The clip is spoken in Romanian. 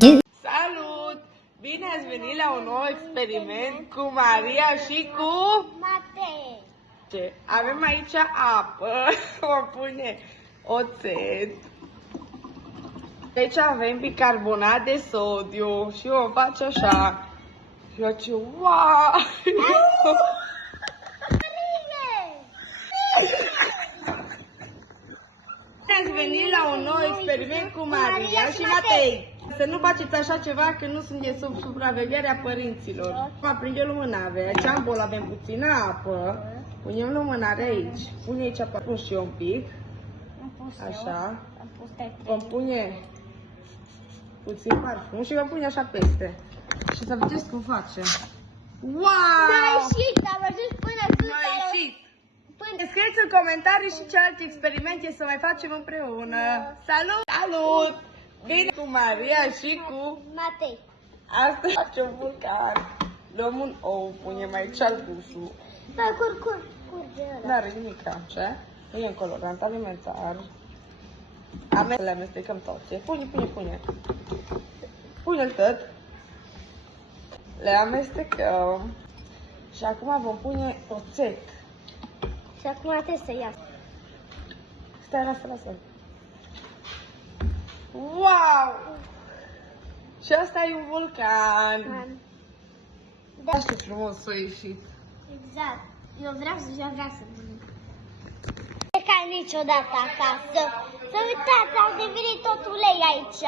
Salut! Bine ați venit la un nou experiment cu Maria și cu Matei. Avem aici apă, o pune oțet. Aici avem bicarbonat de sodiu și o face așa. Și face wow! Bine ați venit la un nou experiment cu Maria și Matei. Să nu faceți așa ceva că nu sunteți sub supravegherea părinților. Acum aprinde lumânare, ceambul avem puțină apă, punem lumânare aici, pune aici apă, pun și eu un pic, așa, vom pune puțin parfum și vom pune așa peste. Și să vedeți cum face. Wow! S-a ieșit, am ajuns până sus. N-a ieșit! Scrieți în comentarii și ce alte experimente să mai facem împreună. Salut! Salut! Bine cu Maria și cu Matei. Astăzi facem un vulcan. Luăm un ou, punem aici albușul. Da, curge ăla. N-are nimic așa. Punem colorant alimentar. Le amestecăm toate. Pune. Pune-l tot. Le amestecăm. Și acum vom pune oțet. Și acum trebuie să iasă. Stai, lasă. Wow! Și asta e un vulcan. Da. Ce frumos a ieșit. Exact. Eu vreau să mănânc. Ca niciodată acasă. Să uitați, au devenit tot ulei aici.